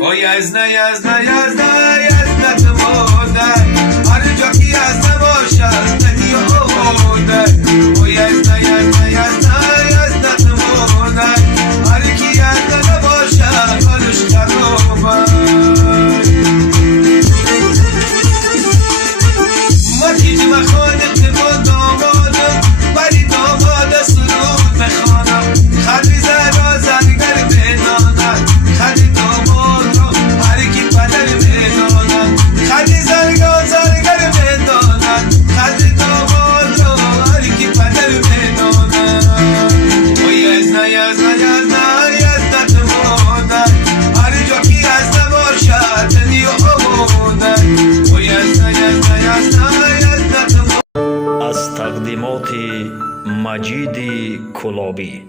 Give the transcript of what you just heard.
O یزده یزده یزده یزدت مادر، هر جا که یزده باشد دنی آماده. O یزده یزده یزده یزدت مادر، هر کی یزده نباشد حالش خرابه. ما چیزی مخانه با دامادم، ولی داماد سرود بخوانم. خدی زرا زرگر بدانم، خدی داماد رو هر کی پدر بدانم. خدی زرگا زرگر بدانم، خدی داماد رو هر کی پدر بدانم. O یزده یزده یزده یزدت مادر، هر جا که یزده باشد دنی آماده. O یزده یزده یزده یزدت مادر. از تقدیمات مجید کلابی.